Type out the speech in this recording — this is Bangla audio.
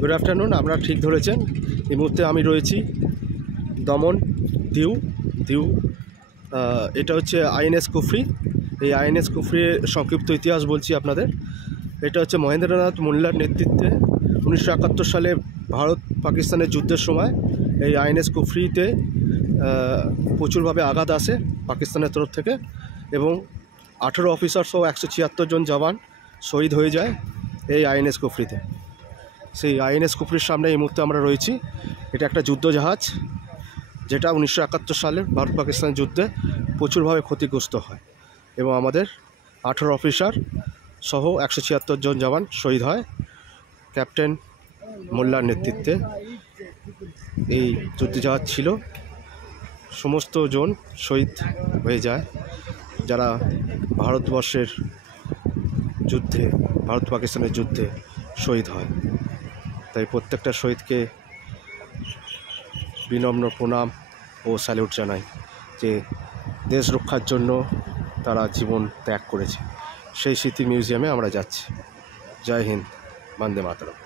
গুড আফটারনুন, আপনারা ঠিক ধরেছেন। এই মুহূর্তে আমি রয়েছি দমন দিউ দিউ এটা হচ্ছে আইএনএস কুফরি। এই আইএনএস কুফরির সংক্ষিপ্ত ইতিহাস বলছি আপনাদের। এটা হচ্ছে মহেন্দ্রনাথ মোল্লার নেতৃত্বে 1971 সালে ভারত পাকিস্তানের যুদ্ধের সময় এই আইএনএস কুফরিতে প্রচুরভাবে আঘাত আসে পাকিস্তানের তরফ থেকে, এবং 18 অফিসার সহ 176 জন জওয়ান শহীদ হয়ে যায় এই আইএনএস কুফরিতে। সেই আইএনএস কুফরির সামনে এই মুহূর্তে আমরা রয়েছি। এটা একটা যুদ্ধজাহাজ যেটা 1971 সালে ভারত পাকিস্তানের যুদ্ধে প্রচুরভাবে ক্ষতিগ্রস্ত হয়, এবং আমাদের 18 অফিসার সহ 176 জন জওয়ান শহীদ হয় ক্যাপ্টেন মোল্লার নেতৃত্বে। এই যুদ্ধজাহাজ ছিল, সমস্ত জন শহীদ হয়ে যায় যারা ভারতবর্ষের যুদ্ধে, ভারত পাকিস্তানের যুদ্ধে শহীদ হয়। তাই প্রত্যেকটা শহীদকে বিনম্র প্রণাম ও স্যালুট জানাই যে দেশ রক্ষার জন্য তারা জীবন ত্যাগ করেছে। সেই স্মৃতি মিউজিয়ামে আমরা যাচ্ছি। জয় হিন্দ, বন্দে মাতরম।